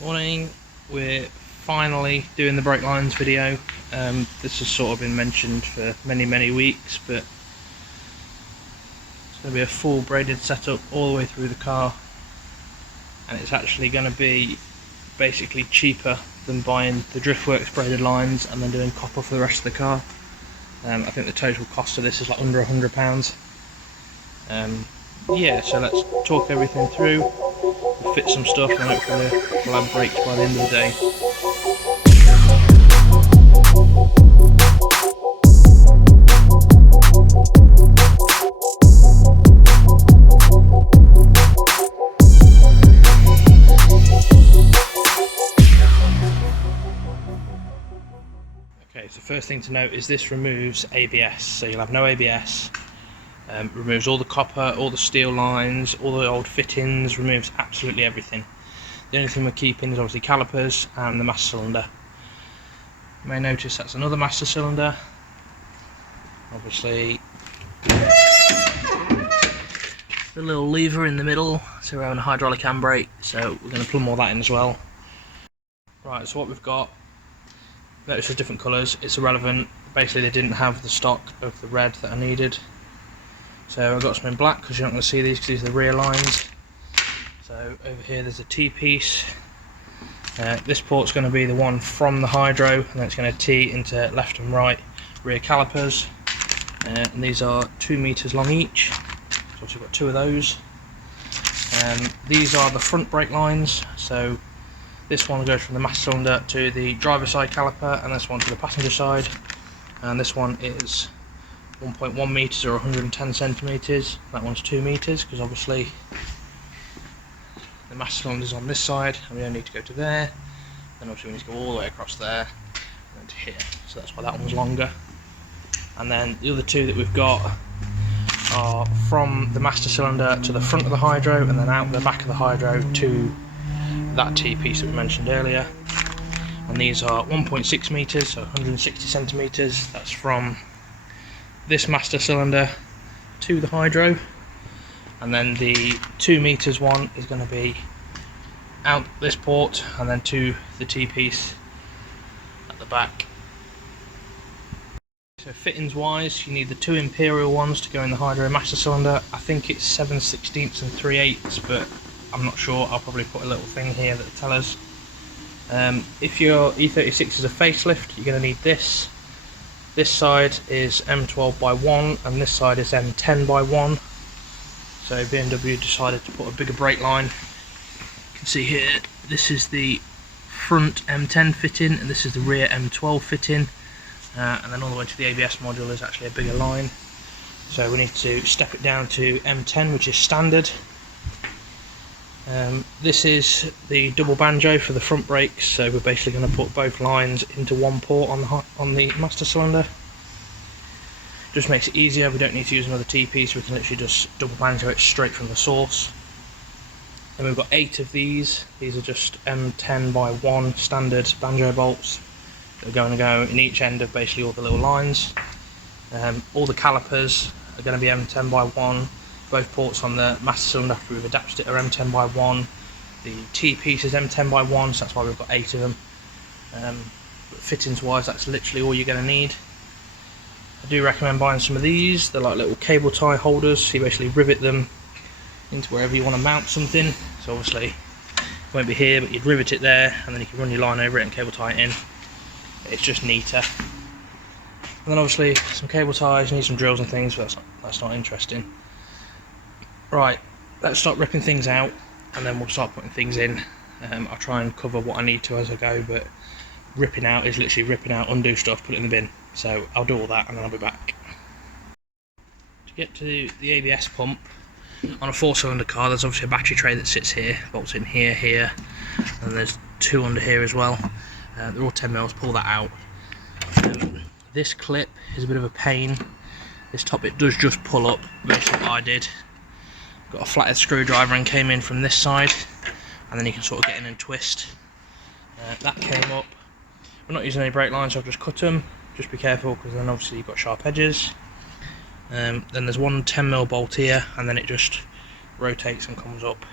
Morning, we're finally doing the brake lines video. This has sort of been mentioned for many weeks, but it's going to be a full braided setup all the way through the car, and it's actually going to be basically cheaper than buying the Driftworks braided lines and then doing copper for the rest of the car. I think the total cost of this is like under £100. Yeah, so let's talk everything through, we'll fit some stuff, and hopefully we'll have brakes by the end of the day. Okay, so first thing to note is this removes ABS, so you'll have no ABS. Removes all the copper, all the steel lines, all the old fittings, removes absolutely everything. The only thing we're keeping is obviously calipers and the master cylinder. You may notice that's another master cylinder. Obviously, the little lever in the middle, so we're having a hydraulic handbrake, so we're going to plumb all that in as well. Right, so what we've got, notice there's different colours, it's irrelevant. Basically they didn't have the stock of the red that I needed. So I've got some in black because you're not going to see these because these are the rear lines. So over here there's a T-piece. This port's going to be the one from the hydro, and then it's going to T into left and right rear calipers. And these are 2 meters long each. So we've got 2 of those. These are the front brake lines. So this one goes from the master cylinder to the driver's side caliper, and this one to the passenger side. And this one is 1.1 meters or 110 centimeters. That one's 2 meters because obviously the master cylinder is on this side, and we only need to go to there. Then obviously we need to go all the way across there and then to here. So that's why that one's longer. And then the other 2 that we've got are from the master cylinder to the front of the hydro, and then out the back of the hydro to that T-piece that we mentioned earlier. And these are 1.6 meters, so 160 centimeters. That's from this master cylinder to the hydro, and then the 2 meters one is going to be out this port and then to the T-piece at the back. So fittings wise, you need the 2 imperial ones to go in the hydro master cylinder. I think it's 7/16 and 3/8, but I'm not sure. I'll probably put a little thing here that will tell us. If your E36 is a facelift, you're going to need this. This side is M12/1 and this side is M10/1. So BMW decided to put a bigger brake line. You can see here, this is the front M10 fitting and this is the rear M12 fitting. And then all the way to the ABS module is actually a bigger line. So we need to step it down to M10, which is standard. This is the double banjo for the front brakes, so we're basically going to put both lines into one port on the master cylinder. Just makes it easier, we don't need to use another T-piece, we can literally just double banjo it straight from the source. And we've got 8 of these are just M10/1 standard banjo bolts that are going to go in each end of basically all the little lines. All the calipers are going to be M10/1. Both ports on the master cylinder after we've adapted it are M10/1. The T-piece is M10/1, so that's why we've got 8 of them. But fittings wise, that's literally all you're going to need. I do recommend buying some of these. They're like little cable tie holders, so you basically rivet them into wherever you want to mount something. So obviously it won't be here, but you'd rivet it there and then you can run your line over it and cable tie it in. It's just neater. And then obviously some cable ties, you need some drills and things, but that's not interesting. Right, let's start ripping things out and then we'll start putting things in. I'll try and cover what I need to as I go, but ripping out is literally ripping out, undo stuff, put it in the bin. So I'll do all that and then I'll be back. To get to the ABS pump, on a 4-cylinder car there's obviously a battery tray that sits here, bolts in here, here, and there's 2 under here as well. They're all 10mm, pull that out. This clip is a bit of a pain. This top bit does just pull up, basically what I did. Got a flathead screwdriver and came in from this side, and then you can sort of get in and twist. That came up. We're not using any brake lines, so I've just cut them. Just be careful because then obviously you've got sharp edges. Then there's one 10mm bolt here, and then it just rotates and comes up.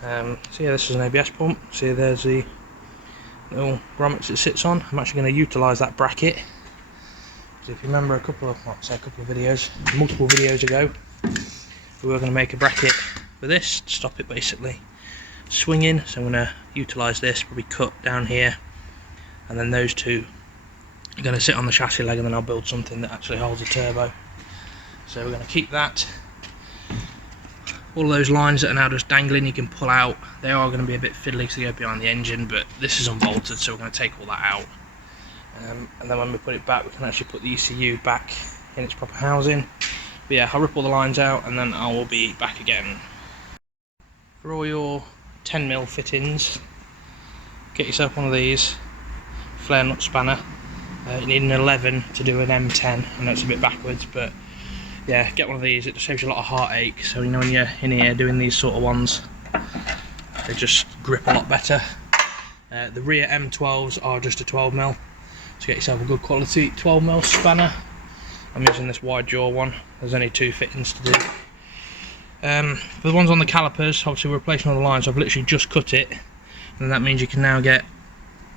So yeah, this is an ABS pump. See, there's the little grommets it sits on. I'm actually going to utilise that bracket. So if you remember a couple of videos, multiple videos ago, we were going to make a bracket for this to stop it basically swinging. So I'm going to utilise this, probably cut down here, and then those two are going to sit on the chassis leg, and then I'll build something that actually holds a turbo. So we're going to keep that. All those lines that are now just dangling you can pull out. They are going to be a bit fiddly because they go behind the engine, but this is unbolted, so we're going to take all that out. And then when we put it back, we can actually put the ECU back in its proper housing. But yeah, I'll rip all the lines out and then I will be back again. For all your 10mm fittings, get yourself one of these flare nut spanner. You need an 11 to do an M10. I know it's a bit backwards, but yeah, get one of these. It just saves you a lot of heartache. So you know, when you're in here doing these sort of ones, they just grip a lot better. The rear M12s are just a 12mm, so get yourself a good quality 12mm spanner. I'm using this wide jaw one. There's only 2 fittings to do. For the ones on the calipers, obviously we're replacing all the lines, so I've literally just cut it, and that means you can now get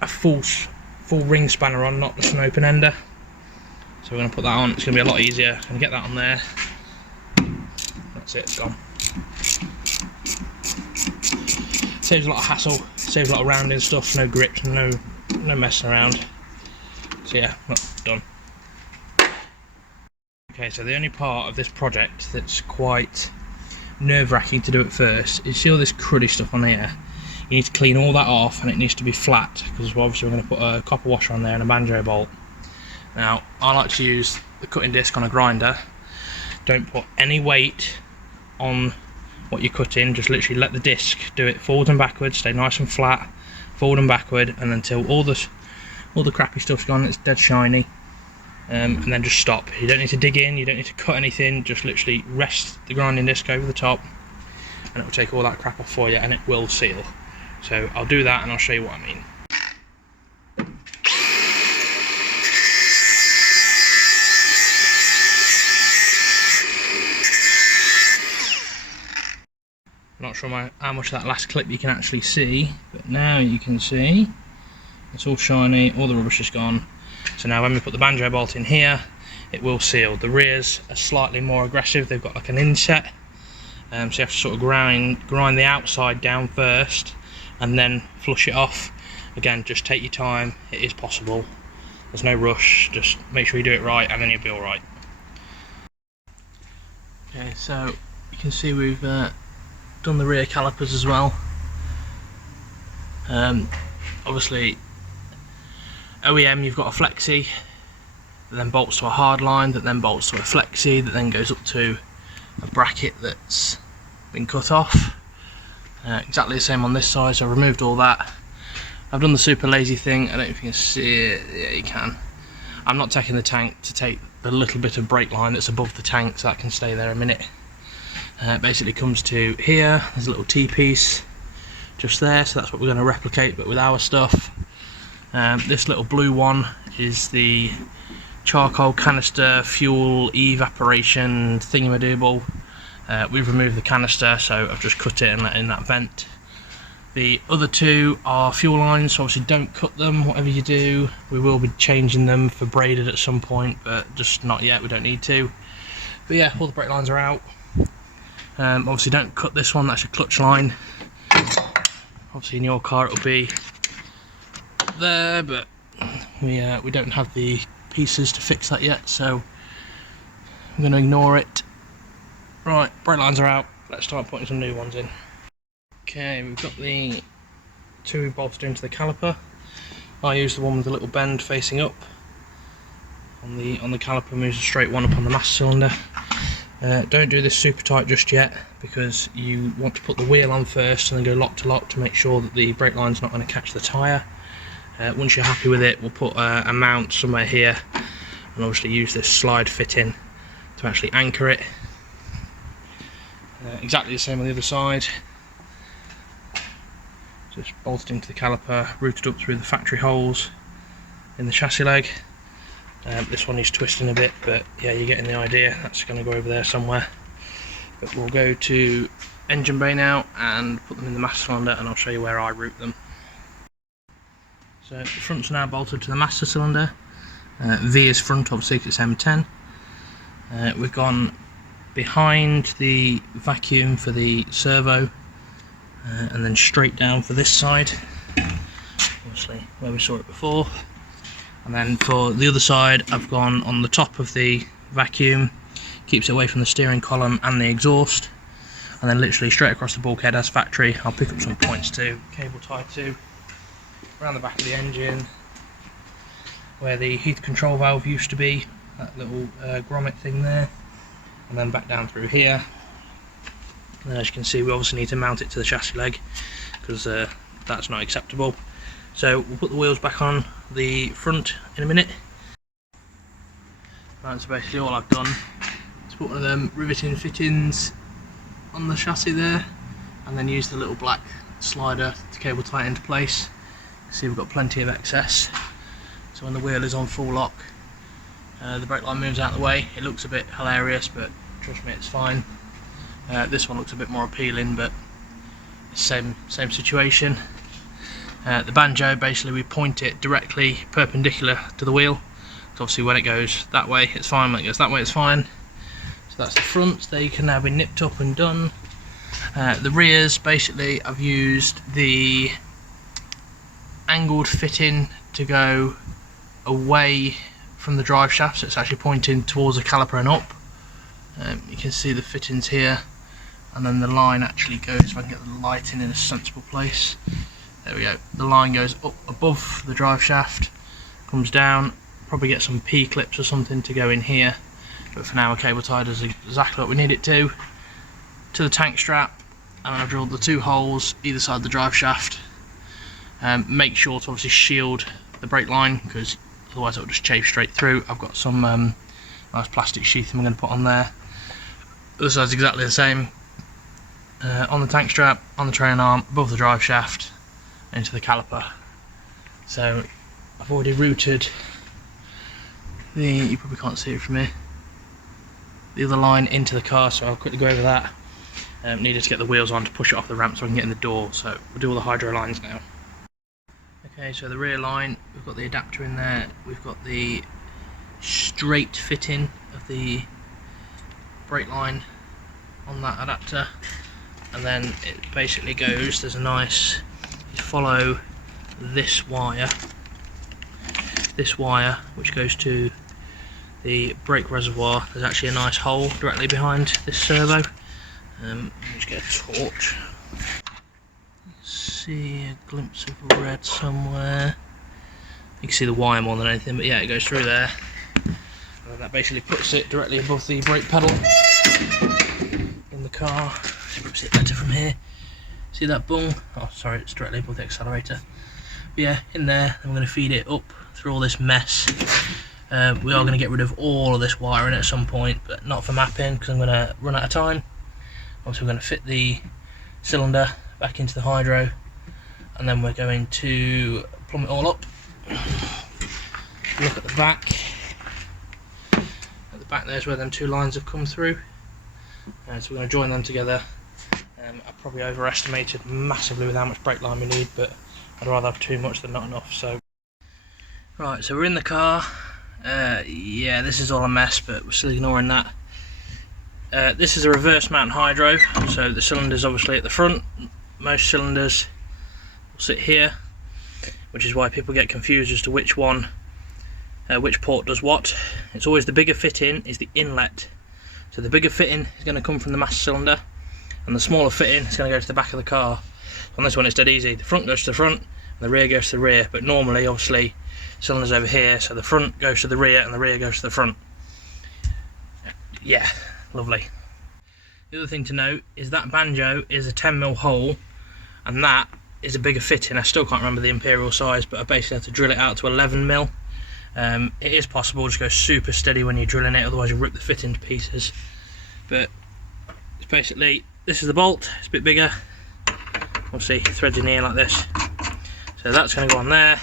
a full ring spanner on, not just an open ender. So we're going to put that on. It's going to be a lot easier. I'm going to get that on there. That's it, it's gone. Saves a lot of hassle, saves a lot of rounding stuff, no grips, no messing around. So yeah, done. Okay, so the only part of this project that's quite nerve-wracking to do at first is, you see all this cruddy stuff on here. You need to clean all that off, and it needs to be flat, because obviously we're going to put a copper washer on there and a banjo bolt. Now, I like to use the cutting disc on a grinder. Don't put any weight on what you're cutting, just literally let the disc do it forward and backwards, stay nice and flat, forward and backward, and until all the crappy stuff's gone, it's dead shiny, and then just stop. You don't need to dig in, you don't need to cut anything, just literally rest the grinding disc over the top, and it will take all that crap off for you, and it will seal. So I'll do that and I'll show you what I mean. I'm not sure how much of that last clip you can actually see, but now you can see it's all shiny, all the rubbish is gone. So now when we put the banjo bolt in here, it will seal. The rears are slightly more aggressive, they've got like an inset, so you have to sort of grind the outside down first and then flush it off. Again, just take your time, it is possible, there's no rush, just make sure you do it right and then you'll be alright. Okay, so you can see we've done the rear calipers as well. Obviously OEM, you've got a flexi that then bolts to a hard line, that then bolts to a flexi, that then goes up to a bracket that's been cut off. Exactly the same on this side, so I removed all that. I've done the super lazy thing, I don't know if you can see it, yeah you can. I'm not taking the tank to take the little bit of brake line that's above the tank, so that can stay there a minute. It basically comes to here, there's a little T-piece just there, so that's what we're going to replicate but with our stuff. This little blue one is the charcoal canister fuel evaporation thingamadooble. We've removed the canister, so I've just cut it and let in that vent. The other two are fuel lines, so obviously don't cut them, whatever you do. We will be changing them for braided at some point, but just not yet, we don't need to. But yeah, all the brake lines are out. Obviously don't cut this one, that's your clutch line. Obviously in your car it'll be there, but we don't have the pieces to fix that yet, so I'm going to ignore it. Right, brake lines are out, let's start putting some new ones in. Okay, we've got the two bolted into the caliper. I use the one with the little bend facing up. On the caliper moves a straight one up on the master cylinder. Don't do this super tight just yet, because you want to put the wheel on first and then go lock to lock to make sure that the brake line's not going to catch the tyre. Once you're happy with it, we'll put a mount somewhere here and obviously use this slide fitting to actually anchor it. Exactly the same on the other side. Just bolted into the caliper, routed up through the factory holes in the chassis leg. This one is twisting a bit, but yeah, you're getting the idea. That's going to go over there somewhere. But we'll go to engine bay now and put them in the master cylinder, and I'll show you where I route them. So the front's now bolted to the master cylinder. V is front, obviously, because it's M10. We've gone behind the vacuum for the servo, and then straight down for this side, obviously where we saw it before. And then for the other side, I've gone on the top of the vacuum, keeps it away from the steering column and the exhaust, and then literally straight across the bulkhead as factory. I'll pick up some points too, cable tie to around the back of the engine, where the heat control valve used to be, that little grommet thing there, and then back down through here. And as you can see, we obviously need to mount it to the chassis leg, because that's not acceptable. So we'll put the wheels back on the front in a minute. Right, so basically all I've done is put one of them riveting fittings on the chassis there, and then use the little black slider to cable tie it into place. See, we've got plenty of excess, so when the wheel is on full lock, the brake line moves out of the way. It looks a bit hilarious, but trust me, it's fine. This one looks a bit more appealing, but same situation. The banjo, basically we point it directly perpendicular to the wheel, so obviously when it goes that way it's fine, when it goes that way it's fine. So that's the front, they can now be nipped up and done. The rears, basically I've used the angled fitting to go away from the drive shaft, so it's actually pointing towards the caliper and up. You can see the fittings here, and then the line actually goes, if I can get the light in a sensible place, there we go, the line goes up above the drive shaft, comes down, probably get some P-clips or something to go in here, but for now we're cable tied as exactly what we need it to the tank strap. And I've drilled the 2 holes either side of the drive shaft. Make sure to obviously shield the brake line, because otherwise it will just chafe straight through. I've got some nice plastic sheathing I'm going to put on there. The other side's exactly the same, on the tank strap, on the train arm, above the drive shaft, into the caliper. So I've already routed the, you probably can't see it from here, the other line into the car, so I'll quickly go over that. Needed to get the wheels on to push it off the ramp so I can get in the door, so we'll do all the hydro lines now. Okay, so the rear line, we've got the adapter in there, we've got the straight fitting of the brake line on that adapter, and then it basically goes, there's a nice, you follow this wire which goes to the brake reservoir. There's actually a nice hole directly behind this servo. Let me just get a torch. See a glimpse of red somewhere. You can see the wire more than anything, but yeah, it goes through there. And that basically puts it directly above the brake pedal in the car. Let's see it better from here. See that bung? Oh, sorry, it's directly above the accelerator. But yeah, in there, and we're going to feed it up through all this mess. We are going to get rid of all of this wiring at some point, but not for mapping, because I'm going to run out of time. Obviously, we're going to fit the cylinder back into the hydro, and then we're going to plumb it all up. Look at the back. At the back there's where them 2 lines have come through. So we're going to join them together. I probably overestimated massively with how much brake line we need, but I'd rather have too much than not enough. So right, so we're in the car. Yeah, this is all a mess, but we're still ignoring that. This is a reverse mount hydro, so the cylinder's obviously at the front. Most cylinders will sit here, which is why people get confused as to which one, which port does what. It's always the bigger fitting is the inlet. So the bigger fitting is going to come from the master cylinder, and the smaller fitting is going to go to the back of the car. So on this one it's dead easy. The front goes to the front, and the rear goes to the rear. But normally, obviously, the cylinder's over here, so the front goes to the rear, and the rear goes to the front. Yeah, lovely. The other thing to note is that banjo is a 10mm hole, and that is a bigger fitting. I still can't remember the imperial size, but I basically have to drill it out to 11mm. It is possible, just go super steady when you're drilling it, otherwise you'll rip the fitting to pieces. But it's basically, this is the bolt, it's a bit bigger. Obviously threads in here like this. So that's going to go on there,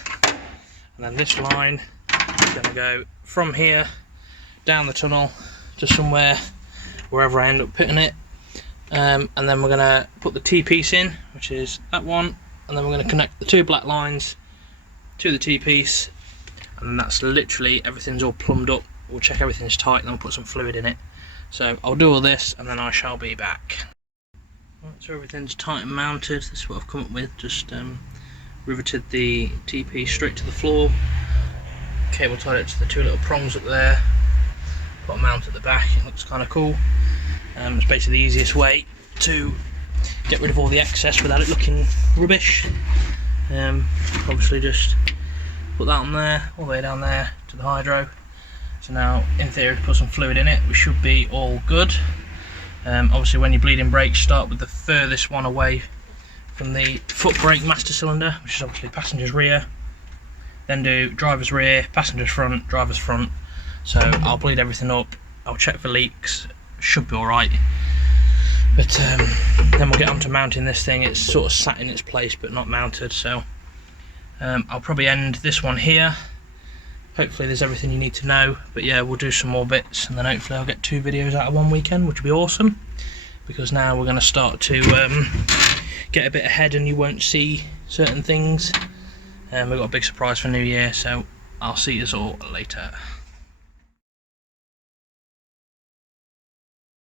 and then this line is going to go from here down the tunnel to somewhere, wherever I end up putting it. and then we're going to put the T-piece in, which is that one, and then we're going to connect the 2 black lines to the T-piece, and that's literally everything's all plumbed up. We'll check everything's tight and then we'll put some fluid in it. So I'll do all this and then I shall be back. Right, so everything's tight and mounted. This is what I've come up with. Just riveted the T-piece straight to the floor, cable tied it to the 2 little prongs up there, got a mount at the back. It looks kind of cool. It's basically the easiest way to get rid of all the excess without it looking rubbish. Obviously just put that on there, all the way down there to the hydro. So now, in theory, to put some fluid in it, we should be all good. Obviously when you're bleeding brakes, start with the furthest one away from the foot brake master cylinder, which is obviously passenger's rear. Then do driver's rear, passenger's front, driver's front. So I'll bleed everything up, I'll check for leaks, should be alright. But then we'll get on to mounting this thing. It's sort of sat in its place but not mounted, so I'll probably end this one here. Hopefully there's everything you need to know, but yeah, we'll do some more bits and then hopefully I'll get 2 videos out of one weekend, which will be awesome, because now we're going to start to get a bit ahead and you won't see certain things. We've got a big surprise for New Year, so I'll see you all later.